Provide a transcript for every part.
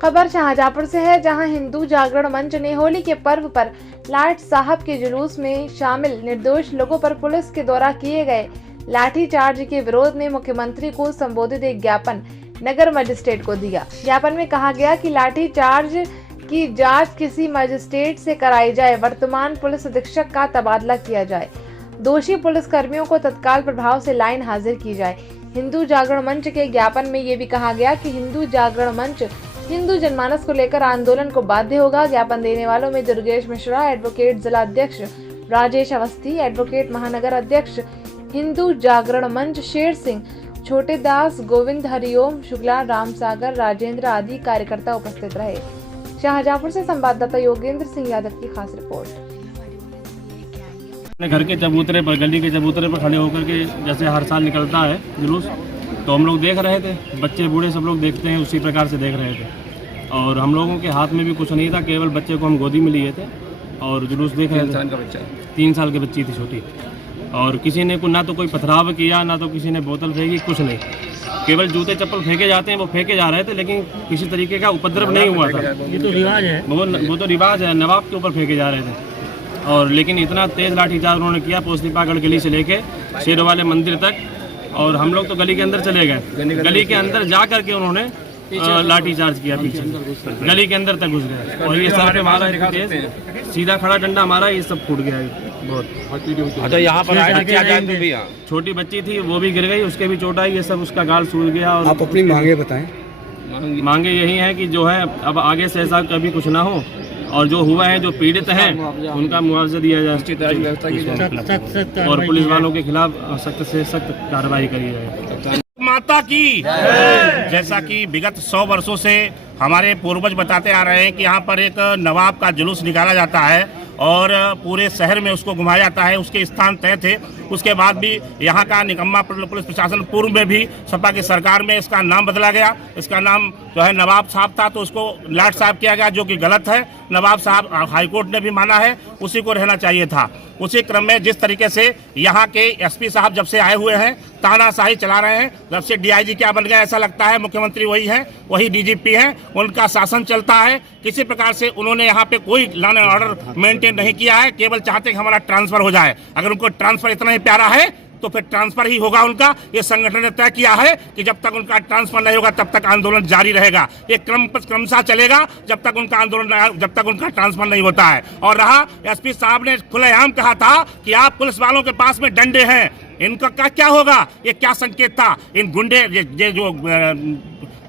खबर शाहजहांपुर से है, जहां हिंदू जागरण मंच ने होली के पर्व पर लाट साहब के जुलूस में शामिल निर्दोष लोगों पर पुलिस के द्वारा किए गए लाठीचार्ज के विरोध में मुख्यमंत्री को संबोधित एक ज्ञापन नगर मजिस्ट्रेट को दिया। ज्ञापन में कहा गया कि लाठीचार्ज की जांच किसी मजिस्ट्रेट से कराई जाए, वर्तमान पुलिस अधीक्षक का तबादला किया जाए, दोषी पुलिस कर्मियों को तत्काल प्रभाव से लाइन हाजिर की जाए। हिंदू जागरण मंच के ज्ञापन में ये भी कहा गया कि हिंदू जागरण मंच हिंदू जनमानस को लेकर आंदोलन को बाध्य होगा। ज्ञापन देने वालों में दुर्गेश मिश्रा, एडवोकेट जिला अध्यक्ष राजेश अवस्थी, एडवोकेट महानगर अध्यक्ष हिंदू जागरण मंच शेर सिंह, छोटे दास, गोविंद, हरिओम शुक्ला, राम सागर, राजेंद्र आदि कार्यकर्ता उपस्थित रहे। शाहजहांपुर से संवाददाता योगेंद्र सिंह यादव की खास रिपोर्ट। घर के चबूतरे पर, गली के चबूतरे पर खड़े होकर के जैसे हर साल निकलता है जुलूस, तो हम लोग देख रहे थे, बच्चे बूढ़े सब लोग देखते हैं, उसी प्रकार से देख रहे थे। और हम लोगों के हाथ में भी कुछ नहीं था, केवल बच्चे को हम गोदी में लिए थे और जुलूस देख रहे थे। 3 साल की बच्ची थी छोटी, और किसी ने ना तो कोई पथराव किया, ना तो किसी ने बोतल फेंकी, कुछ नहीं। केवल जूते चप्पल फेंके जाते हैं, वो फेंके जा रहे थे, लेकिन किसी तरीके का उपद्रव नहीं हुआ था। ये तो रिवाज है, वो तो रिवाज है, नवाब के ऊपर फेंके जा रहे थे। और लेकिन इतना तेज लाठीचार्ज उन्होंने किया, पोस्तीपागढ़ गली से लेके शेरों वाले मंदिर तक, और हम लोग तो गली के अंदर चले गए। गली के अंदर जा करके उन्होंने लाठीचार्ज किया, पीछे गली के अंदर तक घुस गए और ये सर पे मारा, सीधा खड़ा डंडा मारा, ये सब फूट गया बहुत। अच्छा, यहाँ पर आए क्या जानते भैया? छोटी बच्ची थी, वो भी गिर गई, उसके भी चोट आई, ये सब उसका गाल सूज गया। और आप अपनी मांगे बताएं। मांगे यही है कि जो है अब आगे से ऐसा कभी कुछ ना हो, और जो हुआ है, जो पीड़ित हैं, उनका मुआवजा दिया जाए और पुलिस वालों के खिलाफ सख्त से सख्त कार्रवाई करी जाए। माता की जैसा कि विगत 100 वर्षों से हमारे पूर्वज बताते आ रहे हैं कि यहाँ पर एक नवाब का जुलूस निकाला जाता है और पूरे शहर में उसको घुमाया जाता है। उसके स्थान तय थे। उसके बाद भी यहाँ का निकम्मा पुलिस प्रशासन, पूर्व में भी सपा की सरकार में इसका नाम बदला गया। इसका नाम जो है नवाब साहब था, तो उसको लाट साहब किया गया, जो कि गलत है। नवाब साहब हाईकोर्ट ने भी माना है, उसी को रहना चाहिए था। उसी क्रम में जिस तरीके से यहाँ के एसपी साहब जब से आए हुए हैं, तानाशाही चला रहे हैं। जब से डीआईजी क्या बन गया, ऐसा लगता है मुख्यमंत्री वही है, वही डीजीपी हैं, उनका शासन चलता है। किसी प्रकार से उन्होंने यहाँ पे कोई लॉ एंड ऑर्डर मेंटेन नहीं किया है, केवल चाहते कि हमारा ट्रांसफर हो जाए। अगर उनको ट्रांसफर इतना ही प्यारा है तो फिर ट्रांसफर ही होगा उनका। ये संगठन ने तय किया है कि जब तक उनका ट्रांसफर नहीं होगा तब तक आंदोलन जारी रहेगा। ये क्रमशः चलेगा जब तक उनका आंदोलन, जब तक उनका ट्रांसफर नहीं होता है। और रहा, एसपी साहब ने खुलेआम कहा था कि आप पुलिस वालों के पास में डंडे हैं, इनका क्या होगा? ये क्या संकेत था? इन गुंडे, ये जो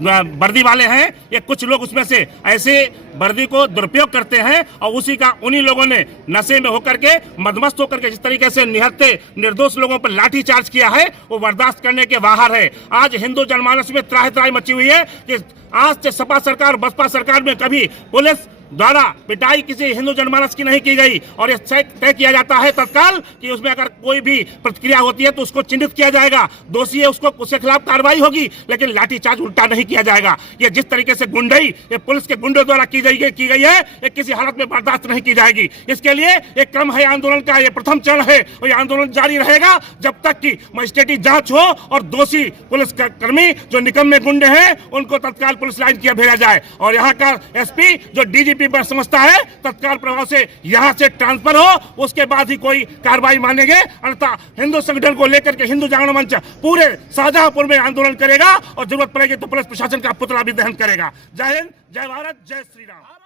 वर्दी वाले हैं, ये कुछ लोग उसमें से ऐसे वर्दी को दुरुपयोग करते हैं और उसी का उन्हीं लोगों ने नशे में होकर के, मदमस्त होकर के जिस तरीके से निहत्ते निर्दोष लोगों पर लाठीचार्ज किया है, वो बर्दाश्त करने के बाहर है। आज हिंदू जनमानस में त्राही त्राही मची हुई है कि आज से सपा सरकार, बसपा सरकार में कभी पुलिस द्वारा पिटाई किसी हिंदू जनमानस की नहीं की गई। और यह तय किया जाता है तत्काल कि उसमें अगर कोई भी प्रतिक्रिया होती है तो उसको चिन्हित किया जाएगा, दोषी है उसके खिलाफ कार्रवाई होगी, लेकिन लाठीचार्ज उल्टा नहीं किया जाएगा। ये जिस तरीके से गुंडई ये पुलिस के गुंडों द्वारा की गई है, ये किसी हालत में बर्दाश्त नहीं की जाएगी। इसके लिए एक क्रम है आंदोलन का, ये प्रथम चरण है और ये आंदोलन जारी रहेगा जब तक कि मजिस्ट्रेटी जांच हो और दोषी पुलिस कर्मी जो निकम्मे गुंडे हैं उनको तत्काल पुलिस लाइन किया भेजा जाए। और यहाँ का एसपी जो डीजीपी पर समझता है, तत्काल प्रभाव से यहां से ट्रांसफर हो, उसके बाद ही कोई कार्रवाई मानेंगे। अन्यथा हिंदू संगठन को लेकर के हिंदू जागरण मंच पूरे शाहजहांपुर में आंदोलन करेगा और जरूरत पड़ेगी तो पुलिस प्रशासन का पुतला भी दहन करेगा। जय हिंद, जय भारत, जय श्री राम।